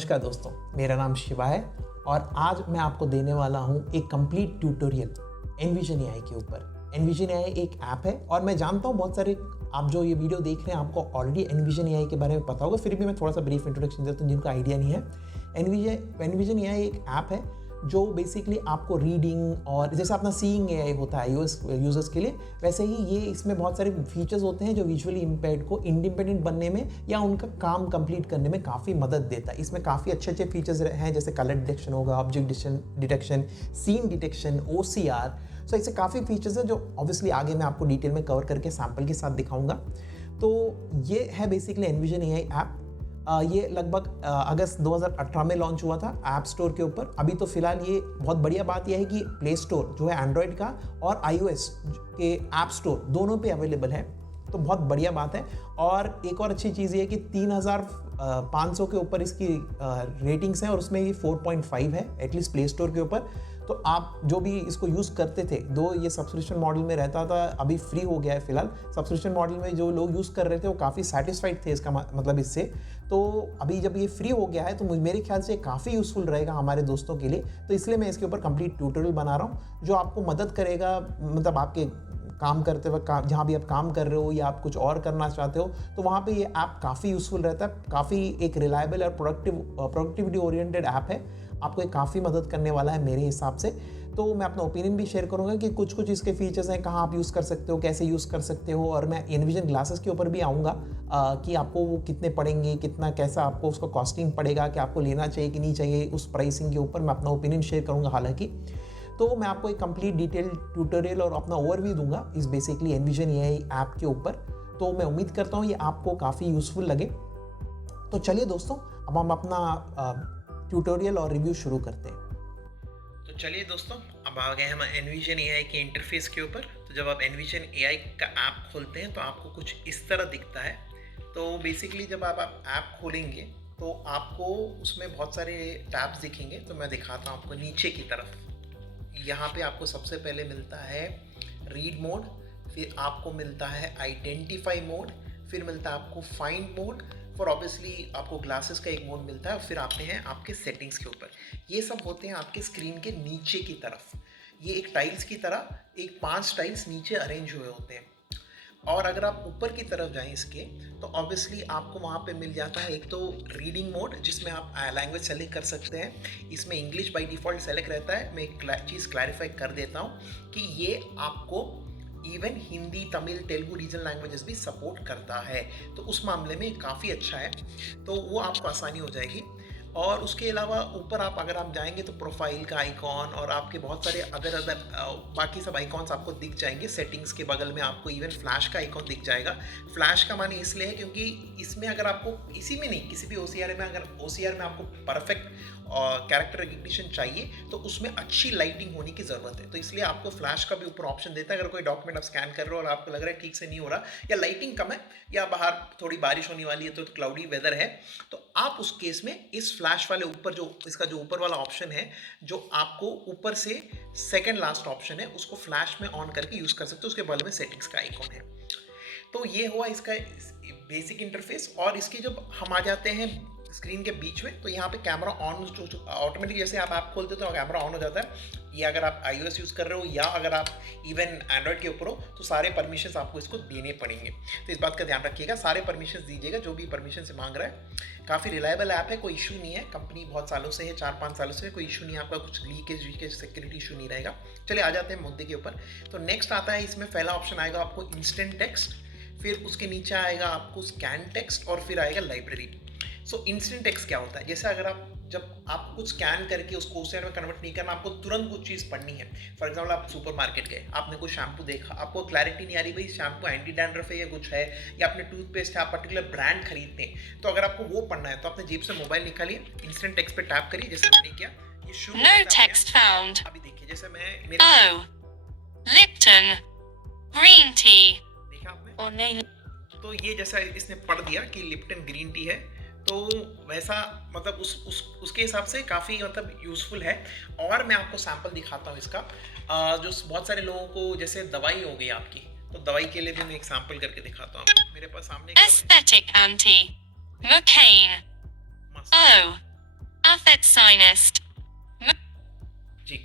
नमस्कार दोस्तों, मेरा नाम शिवा है और आज मैं आपको देने वाला हूँ एक कंप्लीट ट्यूटोरियल एनविजन एआई के ऊपर। एनविजन एआई एक ऐप है और मैं जानता हूँ बहुत सारे आप जो ये वीडियो देख रहे हैं आपको ऑलरेडी एनविजन एआई के बारे में पता होगा, फिर भी मैं थोड़ा सा ब्रीफ इंट्रोडक्शन देता हूँ जिनको आइडिया नहीं है। एनविजन एआई एक ऐप है जो बेसिकली आपको रीडिंग और जैसे अपना सीइंग एआई होता है iOS यूजर्स के लिए, वैसे ही ये इसमें बहुत सारे फीचर्स होते हैं जो विजुअली इम्पेयर्ड को इंडिपेंडेंट बनने में या उनका काम कंप्लीट करने में काफ़ी मदद देता है। इसमें काफ़ी अच्छे अच्छे फीचर्स हैं जैसे कलर डिटेक्शन होगा, object detection, scene detection, OCR। सो ऐसे काफ़ी फीचर्स हैं जो ऑब्वियसली आगे मैं आपको डिटेल में कवर करके सैम्पल के साथ दिखाऊंगा। तो ये है बेसिकली एनविजन एआई ऐप। ये लगभग अगस्त 2018 में लॉन्च हुआ था ऐप स्टोर के ऊपर। अभी तो फिलहाल ये बहुत बढ़िया बात यह है कि प्ले स्टोर जो है एंड्रॉयड का और iOS के ऐप स्टोर दोनों पे अवेलेबल है, तो बहुत बढ़िया बात है। और एक और अच्छी चीज़ ये है कि 3500 के ऊपर इसकी रेटिंग्स हैं और उसमें ये 4.5 है एटलीस्ट प्ले स्टोर के ऊपर। तो आप जो भी इसको यूज़ करते थे, दो ये सब्सक्रिप्शन मॉडल में रहता था, अभी फ्री हो गया है फिलहाल। सब्सक्रिप्शन मॉडल में जो लोग यूज़ कर रहे थे वो काफ़ी सेटिस्फाइड थे इसका मतलब इससे। तो अभी जब ये फ्री हो गया है तो मेरे ख्याल से काफ़ी यूज़फुल रहेगा हमारे दोस्तों के लिए। तो इसलिए मैं इसके ऊपर कंप्लीट ट्यूटोरियल बना रहा हूँ जो आपको मदद करेगा, मतलब आपके काम करते वक्त जहाँ भी आप काम कर रहे हो या आप कुछ और करना चाहते हो तो वहाँ पे ये ऐप काफ़ी यूज़फुल रहता है। काफ़ी एक रिलायबल और प्रोडक्टिविटी ओरिएंटेड ऐप है, आपको ये काफ़ी मदद करने वाला है मेरे हिसाब से। तो मैं अपना ओपिनियन भी शेयर करूँगा कि कुछ इसके फीचर्स हैं, कहाँ आप यूज़ कर सकते हो, कैसे यूज़ कर सकते हो, और मैं एनविजन ग्लासेस के ऊपर भी आऊँगा कि आपको वो कितने पड़ेंगे, कितना कैसा आपको उसका कॉस्टिंग पड़ेगा, कि आपको लेना चाहिए कि नहीं चाहिए, उस प्राइसिंग के ऊपर मैं अपना ओपिनियन शेयर करूँगा। हालांकि तो मैं आपको एक कंप्लीट डिटेल ट्यूटोरियल और अपना ओवरव्यू दूंगा इस बेसिकली एनविजन एआई ऐप के ऊपर। तो मैं उम्मीद करता हूँ ये आपको काफ़ी यूज़फुल लगे। तो चलिए दोस्तों, अब हम अपना ट्यूटोरियल और रिव्यू शुरू करते हैं। तो चलिए दोस्तों, अब आ गए हम एनविजन एआई के इंटरफेस के ऊपर। तो जब आप एनविजन एआई का ऐप खोलते हैं तो आपको कुछ इस तरह दिखता है। तो बेसिकली जब आप ऐप खोलेंगे तो आपको उसमें बहुत सारे टैब्स दिखेंगे। तो मैं दिखाता हूँ आपको नीचे की तरफ। यहाँ पे आपको सबसे पहले मिलता है रीड मोड, फिर आपको मिलता है आइडेंटिफाई मोड, फिर मिलता है आपको फाइंड मोड, फॉर ऑब्वियसली आपको ग्लासेस का एक मोड मिलता है, और फिर आते हैं आपके सेटिंग्स के ऊपर। ये सब होते हैं आपके स्क्रीन के नीचे की तरफ। ये एक टाइल्स की तरह एक 5 टाइल्स नीचे अरेंज हुए होते हैं। और अगर आप ऊपर की तरफ जाएं इसके तो ऑब्वियसली आपको वहाँ पे मिल जाता है एक तो रीडिंग मोड जिसमें आप लैंग्वेज सेलेक्ट कर सकते हैं। इसमें इंग्लिश बाय डिफ़ॉल्ट सेलेक्ट रहता है। मैं एक चीज़ क्लैरिफाई कर देता हूँ कि ये आपको even Hindi, Tamil, Telugu regional languages भी सपोर्ट करता है, तो उस मामले में काफ़ी अच्छा है। तो वो आपको आसानी हो जाएगी। और उसके अलावा ऊपर अगर आप जाएंगे तो प्रोफाइल का आइकॉन और आपके बहुत सारे अदर बाकी सब आइकॉन्स आपको दिख जाएंगे। सेटिंग्स के बगल में आपको इवन फ्लैश का आइकॉन दिख जाएगा। फ्लैश का माने इसलिए है क्योंकि इसमें अगर आपको इसी में नहीं, किसी भी OCR में, अगर OCR में आपको परफेक्ट कैरेक्टर रिकग्निशन चाहिए तो उसमें अच्छी लाइटिंग होने की ज़रूरत है। तो इसलिए आपको फ्लैश का भी ऊपर ऑप्शन देता है। अगर कोई डॉक्यूमेंट आप स्कैन कर रहे हो और आपको लग रहा है ठीक से नहीं हो रहा, या लाइटिंग कम है, या बाहर थोड़ी बारिश होने वाली है, तो क्लाउडी वेदर है, तो आप उस केस में इस फ्लैश वाले ऊपर जो इसका जो ऊपर वाला ऑप्शन है, जो आपको ऊपर से सेकंड लास्ट ऑप्शन है, उसको फ्लैश में ऑन करके यूज़ कर सकते हो। उसके बगल में सेटिंग्स का आइकॉन है। तो ये हुआ इसका बेसिक इंटरफेस। और इसके जब हम आ जाते हैं स्क्रीन के बीच में, तो यहाँ पे कैमरा ऑन ऑटोमेटिक, जैसे आप ऐप खोलते हो तो कैमरा ऑन हो जाता है। ये अगर आप iOS यूज़ कर रहे हो या अगर आप इवन एंड्रॉयड के ऊपर हो तो सारे परमिशंस आपको इसको देने पड़ेंगे। तो इस बात का ध्यान रखिएगा, सारे परमिशंस दीजिएगा जो भी परमिशन से मांग रहा है। काफ़ी रिलायबल ऐप है, कोई इशू नहीं है। कंपनी बहुत सालों से है, 4-5 सालों से, कोई इशू नहीं है। आपका कुछ लीकेज सिक्योरिटी इशू नहीं रहेगा। चलिए आ जाते हैं मुद्दे के ऊपर। तो नेक्स्ट आता है, इसमें पहला ऑप्शन आएगा आपको इंस्टेंट टेक्स्ट, फिर उसके नीचे आएगा आपको स्कैन टेक्स्ट, और फिर आएगा लाइब्रेरी। सो इंस्टेंट टेक्स्ट क्या होता है? जैसे अगर जब आप कुछ स्कैन करके उसको OCR में कन्वर्ट नहीं करना, आपको तुरंत कुछ चीज़ पढ़नी है। फॉर एग्जाम्पल आप सुपरमार्केट गए, आपने कोई शैम्पू देखा, आपको क्लैरिटी नहीं आ रही भाई शैम्पू एंटी डैंड्रफ है या कुछ है, या आपने टूथपेस्ट है, आप पर्टिकुलर ब्रांड खरीदते हैं, तो अगर आपको वो पढ़ना है तो आपने जेब से मोबाइल निकालिए, इंस्टेंट टेक्स्ट पे टैप करिए, जैसे मैंने किया। ये शुरू No text found. अभी देखिए, जैसे मैं Lipton green tea. देखा आपने? और नहीं, तो ये जैसा इसने पढ़ दिया कि लिप्टन ग्रीन टी है, तो वैसा मतलब उसके हिसाब से काफ़ी मतलब यूज़फुल है। और मैं आपको सैंपल दिखाता हूँ इसका। जो बहुत सारे लोगों को, जैसे दवाई हो गई आपकी, तो दवाई के लिए भी मैं एक सैंपल करके दिखाता हूँ। मेरे पास सामने aesthetic anti. Mocaine. O. Afetsinist. जी,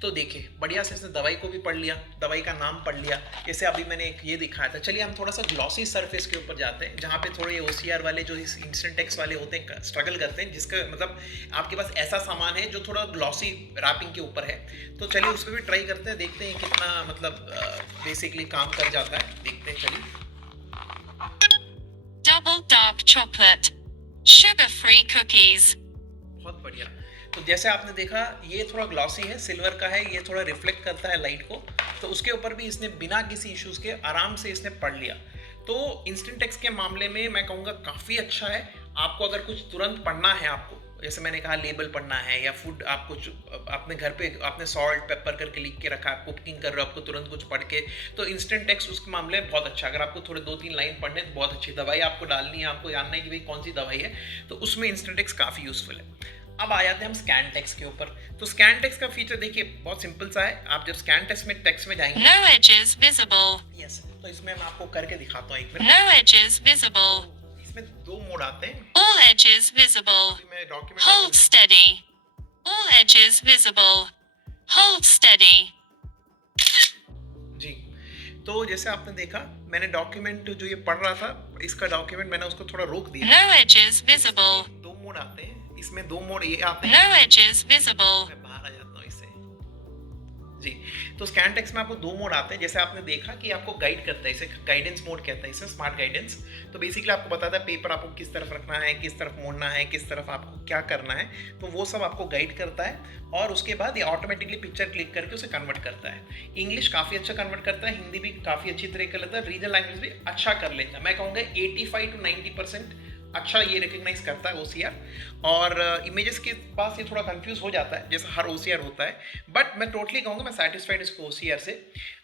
तो देखिए बढ़िया से इसने दवाई को भी पढ़ लिया, दवाई का नाम पढ़ लिया। जैसे अभी मैंने एक ये दिखाया था। चलिए हम थोड़ा सा ग्लॉसी सरफेस के ऊपर जाते हैं, जहाँ पे थोड़े ओसीआर वाले जो इस इंस्टेंट टेक्स्ट वाले होते हैं स्ट्रगल करते हैं, जिसका मतलब आपके पास ऐसा सामान है जो थोड़ा ग्लॉसी रैपिंग के ऊपर है। तो चलिए उस पर भी ट्राई करते हैं, देखते हैं कितना मतलब बेसिकली काम कर जाता है। देखते हैं, चलिए। Double dark chocolate. Sugar-free cookies. बहुत बढ़िया। तो जैसे आपने देखा ये थोड़ा ग्लॉसी है, सिल्वर का है, ये थोड़ा रिफ्लेक्ट करता है लाइट को। तो उसके ऊपर भी इसने बिना किसी इश्यूज के आराम से इसने पढ़ लिया। तो इंस्टेंट टेक्स्ट के मामले में मैं कहूँगा काफ़ी अच्छा है। आपको अगर कुछ तुरंत पढ़ना है, आपको जैसे मैंने कहा लेबल पढ़ना है, या फूड आप कुछ अपने घर पे आपने सॉल्ट पेपर करके लिख के रखा, आप कुकिंग कर रहे हो, आपको तुरंत कुछ पढ़ के, तो इंस्टेंट टेक्स्ट उसके मामले में बहुत अच्छा। अगर आपको थोड़े 2-3 लाइन पढ़ने तो बहुत अच्छी दवाई आपको डालनी है, आपको जानना है कि भाई कौन सी दवाई है, तो उसमें इंस्टेंट टेक्स्ट काफ़ी यूजफुल है। अब आ जाते हैं हम स्कैन टेक्स्ट के ऊपर। तो स्कैन टेक्स्ट का फीचर देखिए बहुत सिंपल सा है। आप जब स्कैन टेक्स्ट में जाएंगे, No edges visible. यस, तो इसमें मैं आपको करके दिखाता हूँ एक मिनट। No edges visible. इसमें 2 मोड आते हैं। All edges visible. मैं Hold document steady. All edges visible. Hold steady. जी, तो जैसे आपने देखा मैंने डॉक्यूमेंट जो ये पढ़ रहा था, इसका डॉक्यूमेंट मैंने उसको थोड़ा रोक दिया। No edges visible. 2 मोड आते हैं, इसमें 2 मोड ये आते हैं। No edges visible. मैं बाहर आ जाता हूँ इससे। जी, तो स्कैन टेक्स्ट में आपको 2 मोड आते हैं। जैसे आपने देखा कि आपको गाइड करता है, इसे गाइडेंस मोड कहते हैं, इसे स्मार्ट गाइडेंस। तो बेसिकली आपको बताता है पेपर आपको किस तरफ रखना है, किस तरफ मोड़ना है, किस तरफ आपको क्या करना है, तो वो सब आपको गाइड करता है। और उसके बाद ये ऑटोमेटिकली पिक्चर क्लिक करके उसे कन्वर्ट करता है। इंग्लिश काफ़ी अच्छा कन्वर्ट करता है, हिंदी भी काफ़ी अच्छी तरह कर लेता है, रीजनल लैंग्वेज भी अच्छा कर लेता है। मैं कहूँगा 85 to 90% अच्छा ये रिकग्नाइज करता है ओसीआर। और इमेजेस के पास ये थोड़ा कंफ्यूज हो जाता है, जैसा हर ओसीआर होता है, बट मैं टोटली कहूँगा मैं सेटिस्फाइड इसको ओसीआर से।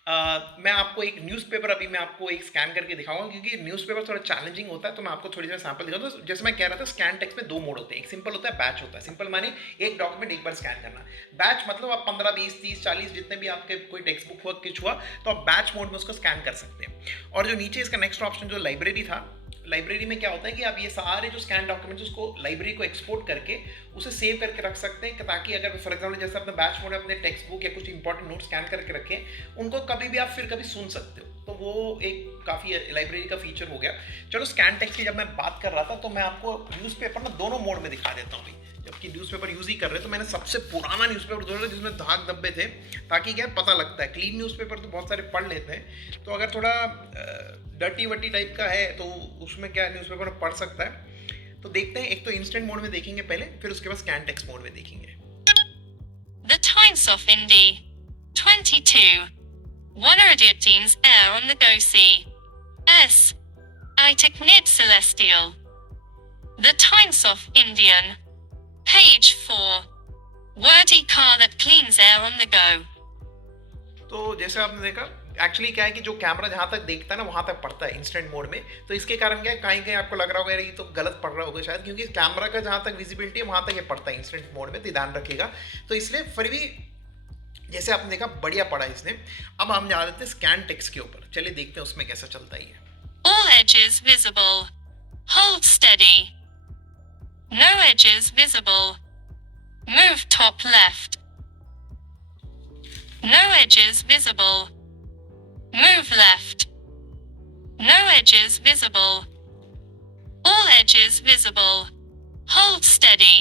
मैं आपको एक न्यूज़पेपर अभी मैं आपको एक स्कैन करके दिखाऊंगा, क्योंकि न्यूज़पेपर थोड़ा चैलेंजिंग होता है, तो मैं आपको थोड़ी सी सैंपल दिखाऊंगा। तो जैसे मैं कह रहा था, स्कैन टेक्स्ट में 2 मोड होते हैं, एक सिंपल होता है, बैच होता है। सिंपल माने एक डॉक्यूमेंट एक बार स्कैन करना। बैच मतलब आप 15, 20, 30, 40 जितने भी आपके कोई टेक्स्ट बुक हुआ कुछ हुआ, तो आप बैच मोड में उसको स्कैन कर सकते हैं। और जो नीचे इसका नेक्स्ट ऑप्शन जो लाइब्रेरी था, लाइब्रेरी में क्या होता है कि आप ये सारे जो स्कैन डॉक्यूमेंट्स उसको लाइब्रेरी को एक्सपोर्ट करके उसे सेव करके रख सकते हैं, ताकि अगर फॉर एग्जांपल जैसे अपने बैच मोड में अपने टेक्स्ट बुक या कुछ इंपॉर्टेंट नोट स्कैन करके रखें, उनको कभी भी आप फिर कभी सुन सकते हो। तो वो एक काफ़ी लाइब्रेरी का फीचर हो गया। चलो स्कैन टेक्स्ट की जब मैं बात कर रहा था, तो मैं आपको न्यूज़पेपर ना दोनों मोड में दिखा देता हूँ। जबकि न्यूज़पेपर यूज़ ही कर रहे, तो मैंने सबसे पुराना न्यूज़पेपर ढूंढा जिसमें दाग धब्बे थे, ताकि क्या पता लगता है। क्लीन न्यूज़पेपर तो बहुत सारे पढ़ लेते हैं, तो अगर थोड़ा डर्टी वटी टाइप का है तो उसमें क्या न्यूज़पेपर पढ़ सकता है। तो देखते हैं, एक तो इंस्टेंट मोड में देखेंगे पहले, फिर उसके बाद स्कैन टेक्स्ट मोड में देखेंगे। The Times of Indy. 22. Wonderdiatines air on the Gosi. S. Itiknid Celestial. The Times of Indian. Page 4. Wordy car that cleans air on the go. तो जैसे आपने देखा, एक्चुअली क्या है कि जो कैमरा जहाँ तक देखता है ना वहाँ तक पढ़ता है इंस्टेंट मोड में। तो इसके कारण क्या है, कहीं कहीं आपको लग रहा होगा ये तो गलत पढ़ रहा होगा शायद, क्योंकि कैमरा का जहाँ तक विजिबिलिटी है वहाँ तक ये पढ़ता है इंस्टेंट मोड में, तो ध्यान रखिएगा। तो इसलिए फिर भी जैसे आपने देखा बढ़िया पढ़ा इसने। अब हम जा देते हैं स्कैन टेक्स्ट के ऊपर, चलिए देखते हैं उसमें कैसा चलता है। All edges visible. Hold steady. No edges visible. Move top left. No edges visible. Move left. No edges visible. All edges visible. Hold steady.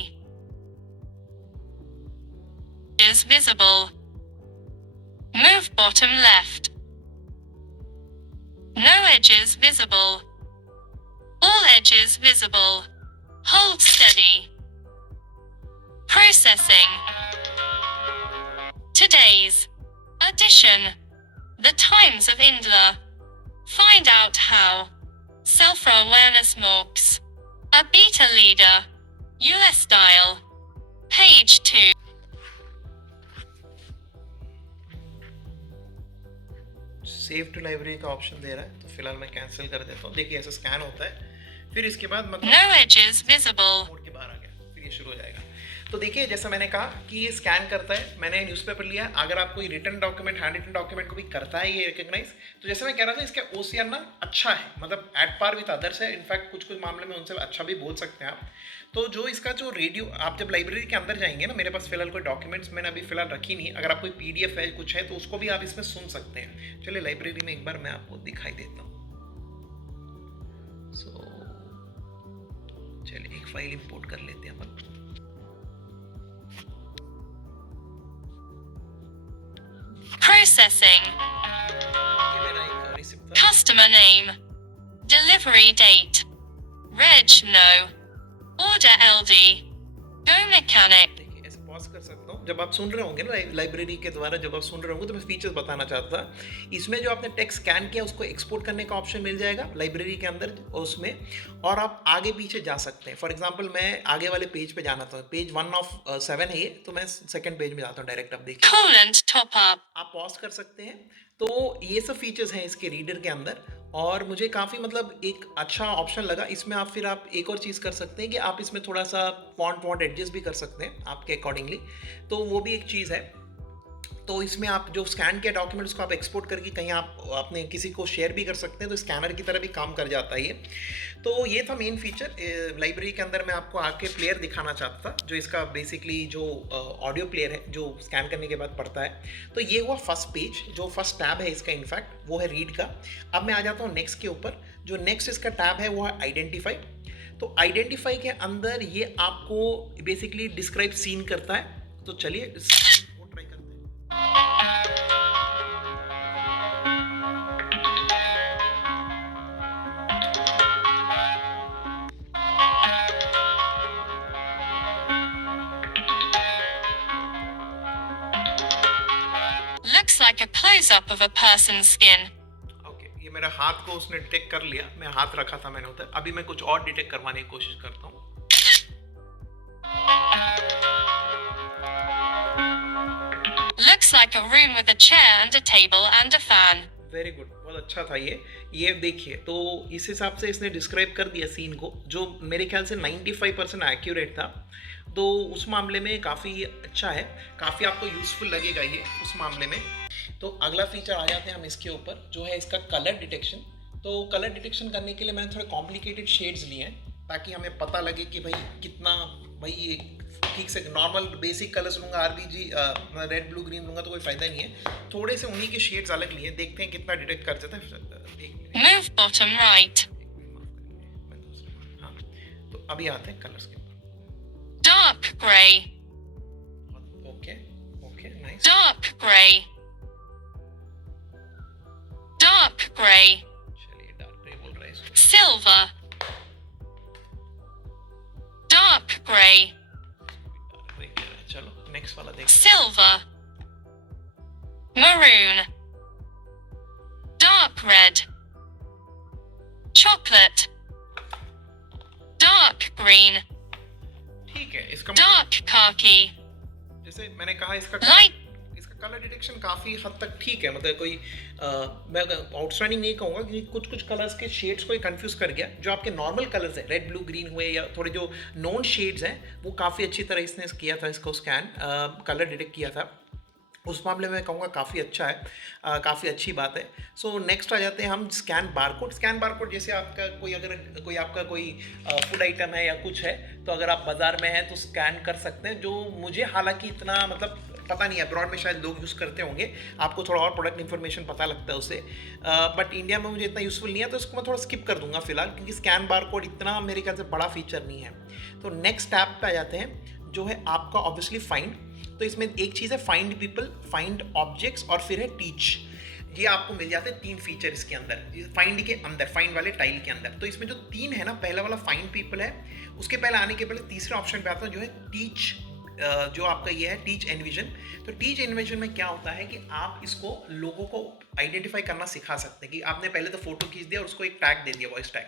Edges visible. Move bottom left. No edges visible. All edges visible. Hold steady. Processing. Today's edition. The Times of India. Find out how self-awareness marks a beta leader. US style. Page 2. Save to library का option दे रहा है, तो फिलहाल मैं cancel कर देता हूँ। देखिए ऐसा स्कैन होता है, फिर इसके बाद मतलब No edges visible. मोड के बाहर आ गया, फिर ये शुरू हो जाएगा। तो देखिए जैसा मैंने कहा कि ये स्कैन करता है। मैंने न्यूज़पेपर लिया, अगर आप कोई written document, hand written document को भी करता है ये रिकग्नाइज। तो जैसे मैं कह रहा था, इसका ओसीआर ना अच्छा है, मतलब एट पार विथ अदर्स है। इनफैक्ट कुछ कुछ मामले में उनसे अच्छा भी बोल सकते हैं आप। तो जो इसका जो रेडियो, आप जब लाइब्रेरी के अंदर जाएंगे ना, मेरे पास फिलहाल कोई डॉक्यूमेंट्स मैंने अभी फिलहाल रखी नहीं है, अगर आप कोई PDF है कुछ है तो उसको भी आप इसमें सुन सकते हैं। चलिए लाइब्रेरी में एक बार मैं आपको दिखाई देता हूँ। चलिए एक फाइल इंपोर्ट कर लेते हैं अपन। Processing. ये मेरा एक रिसिप्ट था। Customer name. Delivery date. Reg no. Order LD. Go mechanic. देखिए ऐसे पॉज कर सकता हूँ। जब आप सुन रहे होंगे ना लाइब्रेरी के द्वारा जब आप सुन रहे होंगे तो मैं फीचर्स बताना चाहता था। इसमें जो आपने टेक्स्ट स्कैन किया उसको एक्सपोर्ट करने का ऑप्शन मिल जाएगा लाइब्रेरी के अंदर उसमें, और आप आगे पीछे जा सकते हैं। फॉर एग्जांपल मैं आगे वाले पेज पे जाना था, पेज 1 of 7 है ये, तो मैं सेकंड पेज में जाता हूँ डायरेक्ट। आप देखिए Coolant top up. आप पॉज कर सकते हैं। तो ये सब फीचर्स हैं इसके रीडर के अंदर, और मुझे काफ़ी मतलब एक अच्छा ऑप्शन लगा इसमें। आप फिर आप एक और चीज़ कर सकते हैं कि आप इसमें थोड़ा सा फॉन्ट एडजस्ट भी कर सकते हैं आपके अकॉर्डिंगली, तो वो भी एक चीज़ है। तो इसमें आप जो स्कैन किया डॉक्यूमेंट्स को आप एक्सपोर्ट करके कहीं आप अपने किसी को शेयर भी कर सकते हैं, तो स्कैनर की तरह भी काम कर जाता है ये। तो ये था मेन फीचर लाइब्रेरी के अंदर। मैं आपको आके प्लेयर दिखाना चाहता था, जो इसका बेसिकली जो ऑडियो प्लेयर है जो स्कैन करने के बाद पड़ता है। तो ये हुआ फर्स्ट पेज, जो फर्स्ट टैब है इसका इनफैक्ट वो है रीड का। अब मैं आ जाता हूँ नेक्स्ट के ऊपर। जो नेक्स्ट इसका टैब है वो है आइडेंटिफाई। तो आइडेंटिफाई के अंदर ये आपको बेसिकली डिस्क्राइब सीन करता है। तो चलिए वो ट्राई करते हैं। Looks like a close-up of a person's skin. Okay, ये मेरा हाथ को उसने डिटेक्ट कर लिया। मैं हाथ रखा था मैंने उधर। अभी मैं कुछ और डिटेक्ट करवाने की कोशिश करता हूँ। Looks like a room with a chair and a table and a fan. Very good, बहुत अच्छा था ये देखिए। तो इस हिसाब से इसने डिस्क्राइब कर दिया सीन को, जो मेरे ख्याल से 95% एक्यूरेट था। तो उस मामले में काफ़ी अच्छा है, काफ़ी आपको यूज़फुल लगेगा ये उस मामले में। तो अगला फीचर आ जाते हैं हम इसके ऊपर, जो है इसका कलर डिटेक्शन। तो कलर डिटेक्शन करने के लिए मैंने थोड़े कॉम्प्लिकेटेड शेड्स लिए हैं, ताकि हमें पता लगे कि भाई कितना, भाई ये ठीक से नॉर्मल बेसिक कलर्स लूँगा RBG रेड ब्लू ग्रीन लूँगा तो कोई फ़ायदा नहीं है। थोड़े से उन्हीं के शेड्स अलग लिए, देखते हैं कितना डिटेक्ट कर जाता है। Move bottom right. हाँ, तो अभी आते हैं कलर्स के ऊपर। Dark grey. Okay okay nice. Dark grey. Dark grey. चलिए डार्क ग्रे बोल रहा है इसको। Silver. Dark grey. Dark grey कह रहा है। चलो नेक्स्ट वाला देखते Silver. Maroon. Dark red. Chocolate. Dark green. हैं। ठीक है, इसका Dark khaki. जैसे मैंने कहा इसका Light. कलर डिटेक्शन काफ़ी हद तक ठीक है। मतलब कोई मैं आउटस्टैंडिंग नहीं कहूँगा, क्योंकि कुछ कुछ कलर्स के शेड्स को कंफ्यूज कर गया। जो आपके नॉर्मल कलर्स हैं, रेड ब्लू ग्रीन हुए या थोड़े जो नॉन शेड्स हैं, वो काफ़ी अच्छी तरह इसने किया था, इसको स्कैन कलर डिटेक्ट किया था। उस मामले में मैं कहूँगा काफ़ी अच्छा है, काफ़ी अच्छी बात है। सो नेक्स्ट आ जाते हैं हम स्कैन बारकोड। स्कैन बारकोड जैसे आपका कोई अगर कोई आपका कोई फूड आइटम है या कुछ है, तो अगर आप बाज़ार में हैं तो स्कैन कर सकते हैं। जो मुझे हालांकि इतना मतलब पता नहीं है, अब्रॉड में शायद लोग यूज़ करते होंगे, आपको थोड़ा और प्रोडक्ट इन्फॉर्मेशन पता लगता है उससे, बट इंडिया में मुझे इतना यूज़फुल नहीं है, तो इसको मैं थोड़ा स्किप कर दूंगा फिलहाल, क्योंकि स्कैन बारकोड इतना मेरे ख्याल से बड़ा फीचर नहीं है। तो नेक्स्ट ऐप पे आ जाते हैं, जो है आपका ऑब्वियसली फाइंड। तो इसमें एक चीज़ है फाइंड पीपल, फाइंड ऑब्जेक्ट्स और फिर है टीच। ये आपको मिल जाते हैं 3 फीचर इसके अंदर, फाइंड के अंदर, फाइंड वाले टाइल के अंदर। तो इसमें जो 3 है ना, पहला वाला फाइंड पीपल है, उसके पहले आने के पहले तीसरे ऑप्शन पे आता है जो है टीच, जो आपका ये है टीच एनविजन। तो टीच एनविजन में क्या होता है कि आप इसको लोगों को आइडेंटिफाई करना सिखा सकते हैं, कि आपने पहले तो फोटो खींच दिया और उसको एक टैग दे दिया, वॉइस टैग।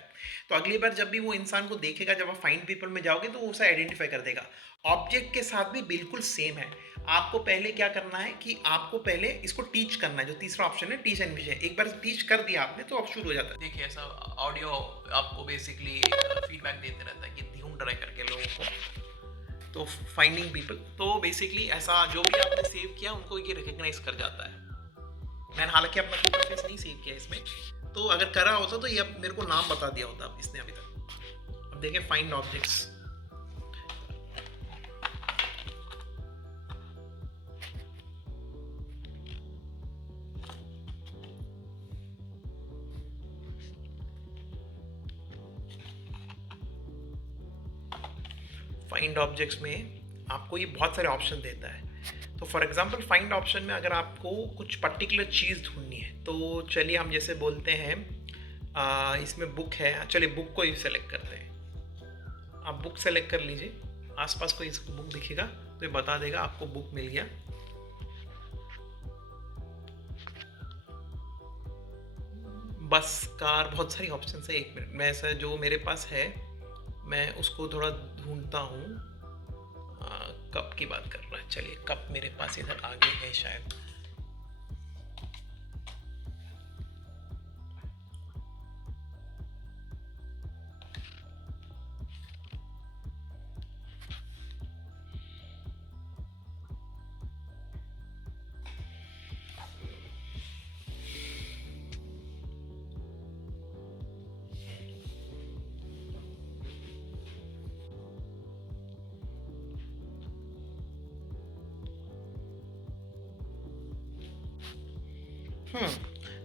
तो अगली बार जब भी वो इंसान को देखेगा, जब आप फाइंड पीपल में जाओगे, तो वो उसे आइडेंटिफाई कर देगा। ऑब्जेक्ट के साथ भी बिल्कुल सेम है। आपको पहले क्या करना है कि आपको पहले इसको टीच करना है, जो तीसरा ऑप्शन है टीच एनविजन। एक बार टीच कर दिया आपने तो अब शुरू हो जाता है। देखिए ऐसा ऑडियो आपको बेसिकली फीडबैक देते रहता है कि ढूंढ रहे करके लोगों को। तो फाइंडिंग पीपल, तो बेसिकली ऐसा जो भी आपने सेव किया उनको ये रिकग्नाइज कर जाता है। मैंने हालांकि अपना फोटो फेस नहीं सेव किया इसमें, तो अगर करा होता तो ये अब मेरे को नाम बता दिया होता इसने अभी तक। अब देखिए फाइंड ऑब्जेक्ट्स, फाइंड ऑब्जेक्ट्स में आपको ये बहुत सारे ऑप्शन देता है। तो फॉर एग्जांपल फाइंड ऑप्शन में अगर आपको कुछ पर्टिकुलर चीज़ ढूंढनी है तो चलिए हम जैसे बोलते हैं इसमें बुक है, चलिए बुक को ही सेलेक्ट करते हैं। आप बुक सेलेक्ट कर लीजिए, आसपास कोई बुक दिखेगा तो ये बता देगा आपको बुक मिल गया। बस कार, बहुत सारी ऑप्शन है। 1 मिनट, मैं ऐसा जो मेरे पास है मैं उसको थोड़ा ढूंढता हूँ। कप की बात कर रहा है, चलिए कप मेरे पास इधर आगे है शायद।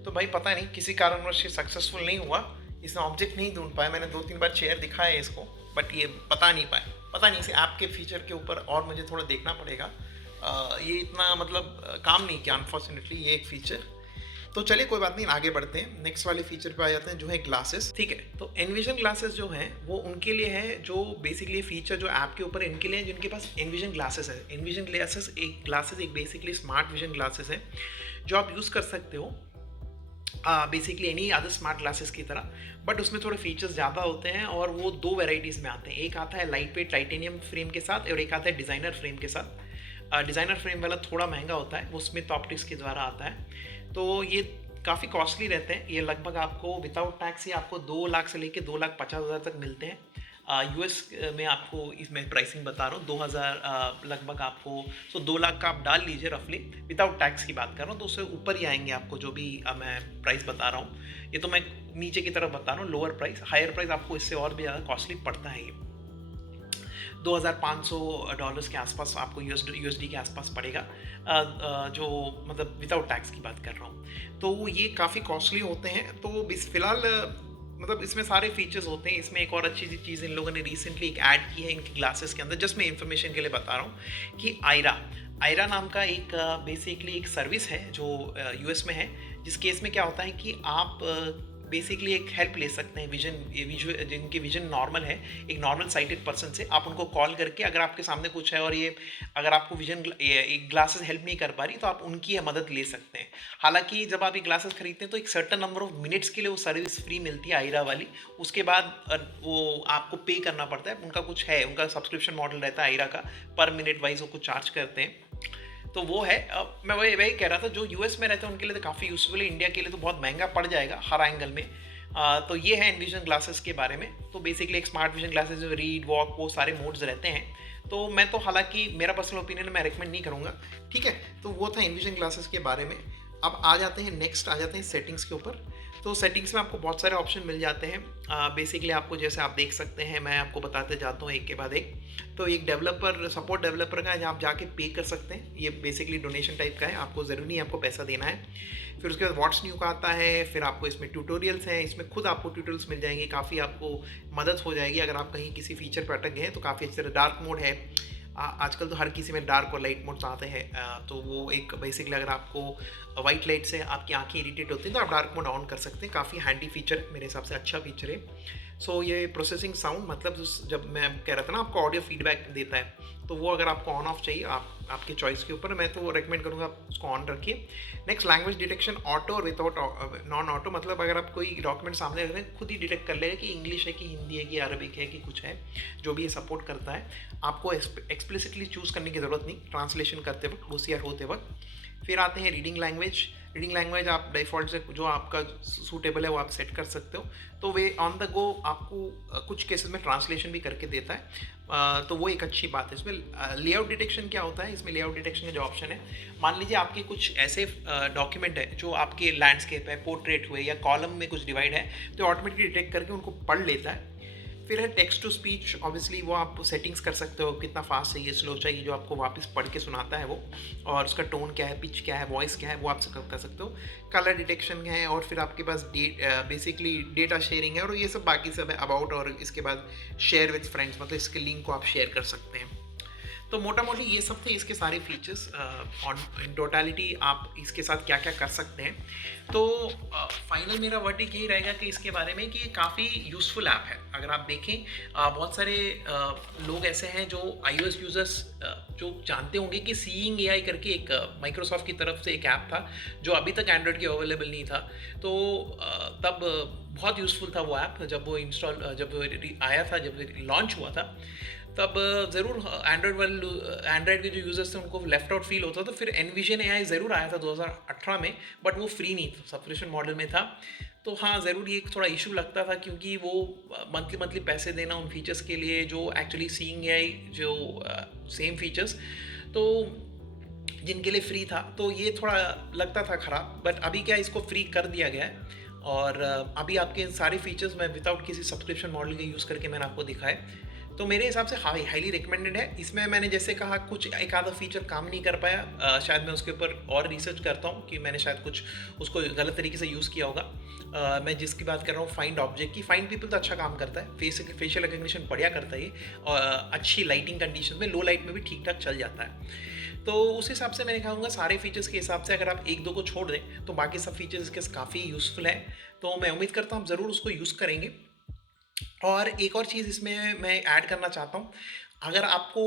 तो भाई पता नहीं किसी कारणवश ये सक्सेसफुल नहीं हुआ, इसने ऑब्जेक्ट नहीं ढूंढ पाया। मैंने 2-3 बार चेयर दिखाया इसको बट ये बता नहीं पाए। पता नहीं इसे ऐप के फीचर के ऊपर और मुझे थोड़ा देखना पड़ेगा। ये इतना मतलब काम नहीं किया अनफॉर्चुनेटली ये एक फीचर। तो चलिए कोई बात नहीं, आगे बढ़ते हैं। नेक्स्ट वाले फीचर पे आ जाते हैं जो है ग्लासेस। ठीक है, तो एनविजन ग्लासेस जो हैं वो उनके लिए है जो बेसिकली फीचर जो ऐप के ऊपर इनके लिए है जिनके पास एनविजन ग्लासेस है। एनविजन ग्लासेस एक बेसिकली स्मार्ट विजन ग्लासेस है जो आप यूज़ कर सकते हो basically any other smart glasses की तरह, बट उसमें थोड़े फीचर्स ज़्यादा होते हैं और वो 2 वेराइटीज़ में आते हैं। एक आता है लाइट वेट टाइटेनियम फ्रेम के साथ और एक आता है डिज़ाइनर फ्रेम के साथ। डिज़ाइनर फ्रेम वाला थोड़ा महंगा होता है, वो स्मिथ ऑप्टिक्स के द्वारा आता है। तो ये काफ़ी कॉस्टली रहते हैं। ये लगभग आपको विदाउट टैक्स ही आपको 2 लाख से लेके 2,50,000 तक मिलते हैं। यूएस में आपको इसमें प्राइसिंग बता रहा हूँ 2000 लगभग आपको, तो 2 लाख का आप डाल लीजिए रफली, विदाउट टैक्स की बात कर रहा हूँ, तो उससे ऊपर ही आएंगे आपको जो भी मैं प्राइस बता रहा हूँ। ये तो मैं नीचे की तरफ बता रहा हूँ, लोअर प्राइस। हायर प्राइस आपको इससे और भी ज़्यादा कॉस्टली पड़ता है। ये $2,500 के आसपास आपको यूएसडी के आसपास पड़ेगा, जो मतलब विदाउट टैक्स की बात कर रहा हूँ। तो ये काफ़ी कॉस्टली होते हैं। तो फिलहाल मतलब इसमें सारे फीचर्स होते हैं। इसमें एक और अच्छी चीज़ इन लोगों ने रिसेंटली एक ऐड की है इनके ग्लासेस के अंदर, जस्ट मैं इन्फॉर्मेशन के लिए बता रहा हूँ कि आयरा नाम का एक बेसिकली एक सर्विस है जो यूएस में है, जिस केस में क्या होता है कि आप बेसिकली एक हेल्प ले सकते हैं जिनकी विजन नॉर्मल है, एक नॉर्मल साइटेड पर्सन से। आप उनको कॉल करके अगर आपके सामने कुछ है और ये अगर आपको विजन ग्लासेस हेल्प नहीं कर पा रही तो आप उनकी मदद ले सकते हैं। हालांकि जब आप ये ग्लासेस खरीदते हैं तो एक सर्टेन नंबर ऑफ मिनट्स के लिए वो सर्विस फ्री मिलती है आयरा वाली, उसके बाद वो आपको पे करना पड़ता है। उनका कुछ है, उनका सब्सक्रिप्शन मॉडल रहता है आयरा का, पर मिनट वाइज वो कुछ चार्ज करते हैं। तो वो है। मैं वही कह रहा था, जो यूएस में रहते हैं उनके लिए तो काफ़ी यूजफुल है, इंडिया के लिए तो बहुत महंगा पड़ जाएगा हर एंगल में। तो ये है एनविजन ग्लासेस के बारे में। तो बेसिकली एक स्मार्ट विजन ग्लासेस जो रीड वॉक वो सारे मोड्स रहते हैं। तो मैं तो हालांकि मेरा पर्सनल ओपिनियन मैं रेकमेंड नहीं करूँगा, ठीक है। तो वो था एनविजन ग्लासेस के बारे में। अब आ जाते हैं सेटिंग्स के ऊपर। तो सेटिंग्स में आपको बहुत सारे ऑप्शन मिल जाते हैं। बेसिकली आपको जैसे आप देख सकते हैं, मैं आपको बताते जाता हूँ एक के बाद एक। तो एक सपोर्ट डेवलपर का है जहाँ आप जाके पे कर सकते हैं। ये बेसिकली डोनेशन टाइप का है, आपको ज़रूरी नहीं आपको पैसा देना है। फिर उसके बाद व्हाट्स न्यू का आता है। फिर आपको इसमें ट्यूटोरियल्स हैं, इसमें खुद आपको ट्यूटोरियल्स मिल जाएंगे, काफ़ी आपको मदद हो जाएगी अगर आप कहीं किसी फीचर पर अटक गए हैं। तो काफ़ी अच्छी तरह डार्क मोड है, आजकल तो हर किसी में डार्क और लाइट मोड्स आते हैं। तो वो एक बेसिकली अगर आपको वाइट लाइट से आपकी आंखें इरिटेट होती हैं तो आप डार्क मोड ऑन कर सकते हैं। काफ़ी हैंडी फीचर है, मेरे हिसाब से अच्छा फीचर है। सो ये प्रोसेसिंग साउंड, मतलब जब मैं कह रहा था ना आपको ऑडियो फीडबैक देता है, तो वो अगर आपको ऑन ऑफ चाहिए आपके चॉइस के ऊपर, मैं तो रेकमेंड करूँगा आप उसको ऑन रखिए। नेक्स्ट लैंग्वेज डिटेक्शन ऑटो और विदाउट नॉन ऑटो, मतलब अगर आप कोई डॉक्यूमेंट सामने रख रहे हैं खुद ही डिटेक्ट कर लेगा कि इंग्लिश है कि हिंदी है कि अरबिक है कि कुछ है, जो भी ये सपोर्ट करता है। आपको एक्सप्लिसिटली चूज़ करने की ज़रूरत नहीं ट्रांसलेशन करते वक्त, OCR होते वक्त। फिर आते हैं रीडिंग लैंग्वेज आप डिफ़ॉल्ट से जो आपका सूटेबल है वो आप सेट कर सकते हो। तो वे ऑन द गो आपको कुछ केसेस में ट्रांसलेशन भी करके देता है। तो वो एक अच्छी बात है। इसमें लेआउट डिटेक्शन क्या होता है, इसमें लेआउट डिटेक्शन का जो ऑप्शन है, मान लीजिए आपके कुछ ऐसे डॉक्यूमेंट है जो आपके लैंडस्केप है, पोर्ट्रेट हुए या कॉलम में कुछ डिवाइड है, तो ऑटोमेटिकली डिटेक्ट करके उनको पढ़ लेता है। फिर है टेक्स्ट टू स्पीच, ऑब्वियसली वो आप सेटिंग्स कर सकते हो, कितना फास्ट चाहिए, स्लो चाहिए, जो आपको वापस पढ़ के सुनाता है वो, और उसका टोन क्या है, पिच क्या है, वॉइस क्या है, वो आप कर सकते हो। कलर डिटेक्शन है, और फिर आपके पास बेसिकली डेटा शेयरिंग है, और ये सब बाकी सब है, अबाउट, और इसके बाद शेयर विथ फ्रेंड्स, मतलब इसके लिंक को आप शेयर कर सकते हैं। तो मोटा मोटी ये सब थे इसके सारे फीचर्स। ऑन इन टोटलिटी आप इसके साथ क्या क्या कर सकते हैं। तो फाइनल मेरा वर्डिक्ट यही रहेगा कि इसके बारे में कि ये काफ़ी यूज़फुल ऐप है। अगर आप देखें, बहुत सारे लोग ऐसे हैं जो iOS यूज़र्स जो जानते होंगे कि सीइंग AI करके एक माइक्रोसॉफ्ट की तरफ से एक ऐप था जो अभी तक एंड्रॉयड के अवेलेबल नहीं था। तो तब बहुत यूज़फुल था वो ऐप, जब वो आया था, जब लॉन्च हुआ था, तब ज़रूर एंड्रॉयड के जो यूज़र्स थे उनको लेफ्ट आउट फील होता था। फिर एनविजन AI ज़रूर आया था 2018 में, बट वो फ्री नहीं था, सब्सक्रिप्शन मॉडल में था। तो हाँ, ज़रूर ये एक थोड़ा इशू लगता था, क्योंकि वो मंथली पैसे देना उन फीचर्स के लिए जो एक्चुअली सीइंग AI जो सेम फीचर्स तो जिनके लिए फ्री था, तो ये थोड़ा लगता था ख़राब। बट अभी क्या, इसको फ्री कर दिया गया है, और अभी आपके सारे फीचर्स मैं विदाउट किसी सब्सक्रिप्शन मॉडल के यूज़ करके मैंने आपको दिखाए। तो मेरे हिसाब से हाईली रिकमेंडेड है। इसमें मैंने जैसे कहा कुछ एक आधा फीचर काम नहीं कर पाया, शायद मैं उसके ऊपर और रिसर्च करता हूँ कि मैंने शायद कुछ उसको गलत तरीके से यूज़ किया होगा। मैं जिसकी बात कर रहा हूँ फाइंड ऑब्जेक्ट की, फाइंड पीपल तो अच्छा काम करता है, फेशियल रिकग्निशन बढ़िया करता है ये, और अच्छी लाइटिंग कंडीशन में, लो लाइट में भी ठीक ठाक चल जाता है। तो उस हिसाब से मैंने कहूँगा सारे फीचर्स के हिसाब से अगर आप एक दो को छोड़ दें तो बाकी सब फीचर्स इसके काफ़ी यूज़फुल है। तो मैं उम्मीद करता हूँ आप ज़रूर उसको यूज़ करेंगे। और एक और चीज़ इसमें मैं ऐड करना चाहता हूँ, अगर आपको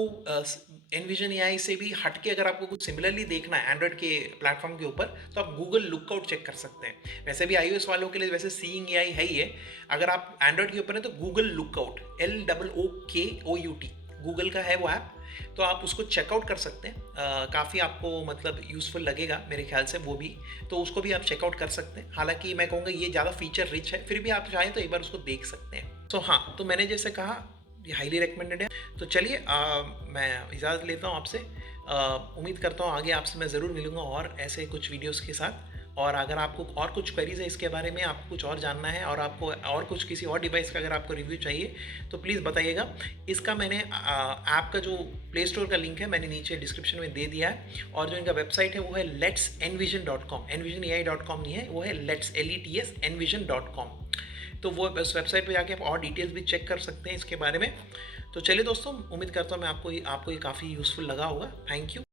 एनविजन AI से भी हट के अगर आपको कुछ सिमिलरली देखना है एंड्रॉयड के प्लेटफॉर्म के ऊपर, तो आप गूगल लुकआउट चेक कर सकते हैं। वैसे भी iOS वालों के लिए वैसे सीइंग AI है ही है, अगर आप एंड्रॉयड के ऊपर हैं तो गूगल लुकआउट, LOOKOUT गूगल का है वो ऐप, तो आप उसको चेकआउट कर सकते हैं। काफ़ी आपको मतलब यूज़फुल लगेगा मेरे ख्याल से वो भी, तो उसको भी आप चेकआउट कर सकते हैं। हालांकि मैं कहूँगा ये ज़्यादा फीचर रिच है, फिर भी आप चाहें तो एक बार उसको देख सकते हैं। तो हाँ, तो मैंने जैसे कहा ये हाईली रिकमेंडेड है। तो चलिए मैं इजाज़त लेता हूँ आपसे। उम्मीद करता हूँ आगे आपसे मैं ज़रूर मिलूँगा और ऐसे कुछ वीडियोज़ के साथ। और अगर आपको और कुछ क्वेरीज है इसके बारे में, आपको कुछ और जानना है, और आपको और कुछ किसी और डिवाइस का अगर आपको रिव्यू चाहिए तो प्लीज़ बताइएगा। इसका मैंने ऐप का जो प्ले स्टोर का लिंक है मैंने नीचे डिस्क्रिप्शन में दे दिया है, और जो इनका वेबसाइट है वो है letsenvision.com, envisionai.com नहीं है, वो है letsenvision.com। तो वो उस वेबसाइट पे जाके आप और डिटेल्स भी चेक कर सकते हैं इसके बारे में। तो चलिए दोस्तों, उम्मीद करता हूँ मैं आपको ये काफ़ी यूज़फुल लगा होगा। Thank you.